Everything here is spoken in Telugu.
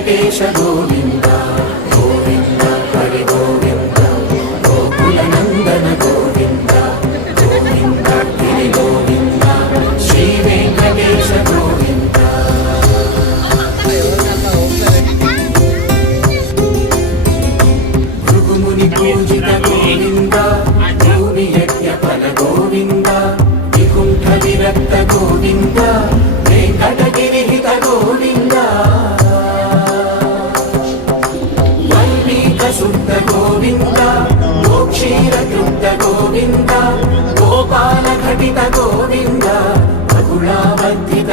వెంకటేశ గోవింద గోవింద హరి గోవింద గోకుల నందన గోవింద గోవింద గిరి గోవింద శ్రీ వెంకటేశ గోవింద భృగుముని పూజిత గోవింద భూమి యజ్ఞ ఫల గోవింద వికుంఠ విరక్త గోవింద వెంకటగిరి హిత గోవింద శుద్ధ గోవింద గోక్షీర కృత గోవింద గోపాల ఘటిత గోవింద బహుళావర్ధిత